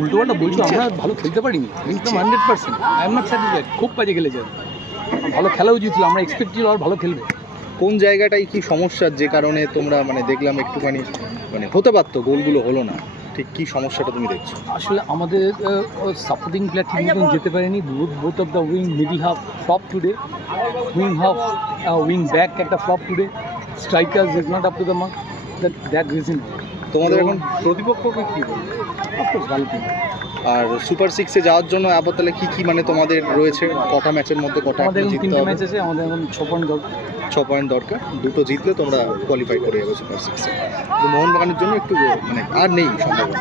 উল্টোপাল্টা বলছো, আমরা ভালো খেলতে পারিনি একদম 100%। আই এম নট স্যাটিসফাইড, খুব বাজে খেলেছে। ভালো খেলা উচিত ছিল, আমরা এক্সপেক্ট ছিল আর ভালো খেলবে। কোন জায়গাটাই কি সমস্যার যে কারণে তোমরা মানে দেখলাম একটুখানি মানে হতে পারতো গোলগুলো হলো না, ঠিক কি সমস্যাটা তুমি দেখছো? আসলে আমাদের সাপোর্টিং প্লেয়ার ঠিক মতন যেতে পারেনি। Both of the wing middle half flop today, wing back একটা flop today, strikers is not up to the mark. That reason তোমাদের এখন প্রতিপক্ষকে কী বলবো, অফকোর্স ভালো টিম। আর সুপার সিক্সে যাওয়ার জন্য আপাতত কি মানে তোমাদের রয়েছে, কটা ম্যাচের মধ্যে কটা আমাদের এখন জিততে 3টে হবে? ম্যাচ আছে, আমাদের এখন 6 পয়েন্ট দরকার। 6 পয়েন্ট দরকার, দুটো জিতলে তোমরা কোয়ালিফাই করে যাবে সুপার সিক্সে। তো মোহনবাগানের জন্য একটু মানে আর নেই সম্ভাবনা,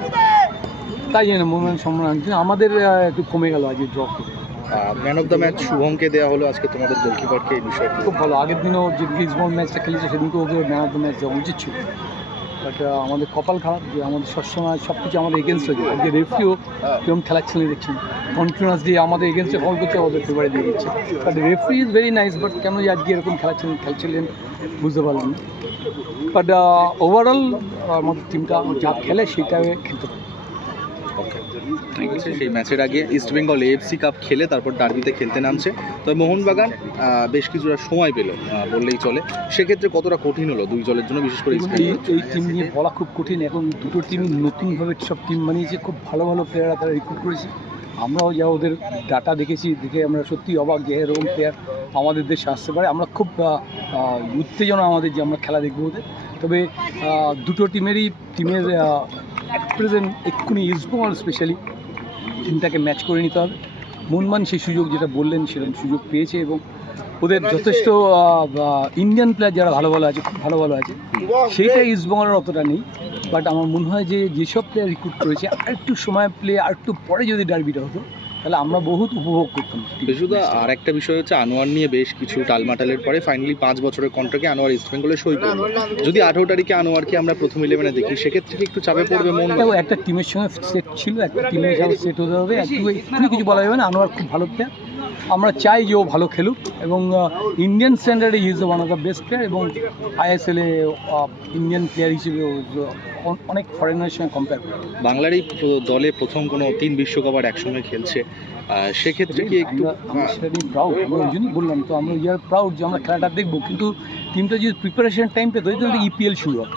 তাই জন্য মোমেন্ট সম্মান আমাদের একটু কমে গেল আজকে ড্র করে। ম্যান অফ দ্য ম্যাচ শুভমকে দেওয়া হলো আজকে তোমাদের গোলকিপারকে, এই বিষয়টা খুব ভালো। আগের দিনও যে লিসবন ম্যাচটা খেলেছে সেদিনকে ওকে ম্যান অফ দ্য ম্যাচ দেওয়া উচিত ছিল, বাট আমাদের কপাল খারাপ যে আমাদের সবসময় সব কিছু আমাদের এগেনস্ট হয়েছে। আজকে রেফরিও কেমন খেলাচ্ছেন দেখছেন, কন্টিনিউয়াসলি আমাদের এগেনস্টে ফল করছে, আমাদের ফেভারে দিয়ে দিচ্ছে। But referee is very nice, but কেন যে আজকে এরকম খেলছিলেন বুঝতে পারলাম না। বাট ওভারঅল আমাদের টিমটা যা খেলে সেটাই খেলতে পারে। সেই ম্যাচের আগে ইস্টবেঙ্গল এএফসি কাপ খেলে তারপর ডার্বিতে খেলতে নামছে। তবে মোহনবাগান বেশ কিছুটা সময় পেল বললেই চলে। সেক্ষেত্রে কতটা কঠিন হলো দুই দলের জন্য, বিশেষ করে এই টিম নিয়ে বলা খুব কঠিন। এখন দুটো টিমই নতুনভাবে সব টিম বানিয়েছে, খুব ভালো ভালো প্লেয়াররা তারা রিক্রুট করেছে। আমরাও যা ওদের ডাটা দেখেছি, দেখে আমরা সত্যি অবাক যে এরকম প্লেয়ার আমাদের দেশে আসতে পারে। আমরা খুব উত্তেজনা আমাদের যে আমরা খেলা দেখবো ওদের। তবে দুটো টিমের অ্যাট প্রেজেন্ট এক্ষুনি ইস্টবেঙ্গল স্পেশালি টিমটাকে ম্যাচ করে নিতে হবে। মোহনবাগান সেই সুযোগ যেটা বললেন সেরকম সুযোগ পেয়েছে, এবং ওদের যথেষ্ট ইন্ডিয়ান প্লেয়ার যারা ভালো ভালো আছে, খুব ভালো ভালো আছে, সেইটা ইস্টবেঙ্গলের অতটা নেই। বাট আমার মনে হয় যে যেসব প্লেয়ার রিক্রুট করেছে আর একটু সময় আর একটু পরে যদি ডার্বিটা হতো তাহলে আমরা বহুত উপভোগ করতাম। শুধু আর একটা বিষয় হচ্ছে আনোয়ার নিয়ে বেশ কিছু টালমাটালের পরে ফাইনালি 5 বছরের কন্ট্রাক্টে আনোয়ার ইস্টবেঙ্গলে সই করলো। যদি 18 তারিখে আনোয়ারকে আমরা প্রথম 11-এ দেখি, সেক্ষেত্রে কি একটু চাপে পড়বে মন? একটা টিমের সঙ্গে সেট ছিল, একটা টিমের সঙ্গে সেট হতে হবে, একটু কিছু বলা যাবে না। আনোয়ার খুব ভালো প্লেয়ার, আমরা চাই যে ও ভালো খেলুক, এবং ইন্ডিয়ান স্ট্যান্ডার্ডে is one of the best player, এবং আইএসএলে ইন্ডিয়ান প্লেয়ার হিসেবে অনেক ফরেনারের সঙ্গে কম্পেয়ার করে। বাংলার এই দলে প্রথম কোনো 3 বিশ্বকাপ আর একসঙ্গে খেলছে, সেক্ষেত্রে কি একটু আমরা সেটা নিয়ে প্রাউড। আমরা ওই জন্যই বললাম তো, আমরা উই আর প্রাউড যে আমরা খেলাটা দেখবো। কিন্তু টিমটা যদি প্রিপারেশন টাইম পেতো, ওই জন্য ইপিএল শুরু হয়,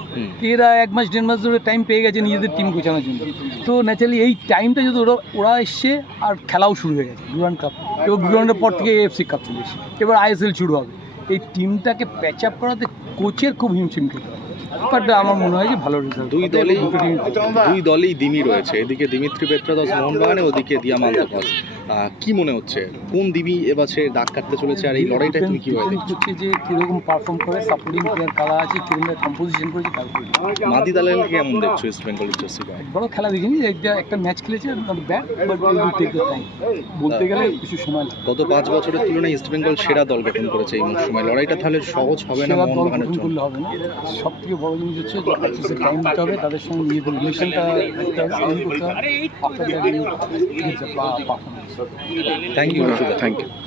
এরা 1 মাস 1.5 মাস ধরে টাইম পেয়ে গেছে নিজেদের টিম গোছানোর জন্য। তো ন্যাচারালি এই টাইমটা যদি ওরা এসছে, আর খেলাও শুরু হয়ে গেছে ডুরান্ড কাপ, এবং ডুরান্ডের পর থেকে এএফসি কাপ চলে এসেছে, এবার আইএসএল শুরু হবে। এই টিমটাকে প্যাচ আপ করাতে কোচের খুব হিমশিম খেতে হবে। বাট আমার মনে হয় যে ভালো রেজাল্ট। দুই দলেই দিমি রয়েছে, এদিকে দিমিত্রি পেট্রাদস মোহনবাগানে, ওদিকে দিয়ামান্তোস। কি মনে হচ্ছে কোন দিমি এবারে ডাক কাটতে চলেছে, আর এই লড়াইটা তুমি কিভাবে দেখছো? যে কীরকম পারফর্ম করে, সাপোর্টিং প্লেয়ার কারা আছে, কীরকম কম্পোজিশন করেছে, তারপরে মাদি দালালকে কেমন দেখছো ইস্ট বেঙ্গলের জার্সি গায়ে? বড় খেলা দেখিনি, একটা ম্যাচ খেলেছে, not bad, but take the time. বলতে গেলে কিছু সময় লাগে। গত 5 বছরের তুলনায় ইস্ট বেঙ্গল সেরা দল গঠন করেছে এই সময়। লড়াইটা তাহলে সহজ হবে না মোহনবাগানের জন্য? করলে হবে না। সব থেকে বড় জিনিস হচ্ছে যে প্র্যাকটিসে টাইম দিতে হবে, তাদের সঙ্গে নিজেদের রিলেশনটা করতে হবে। Thank you.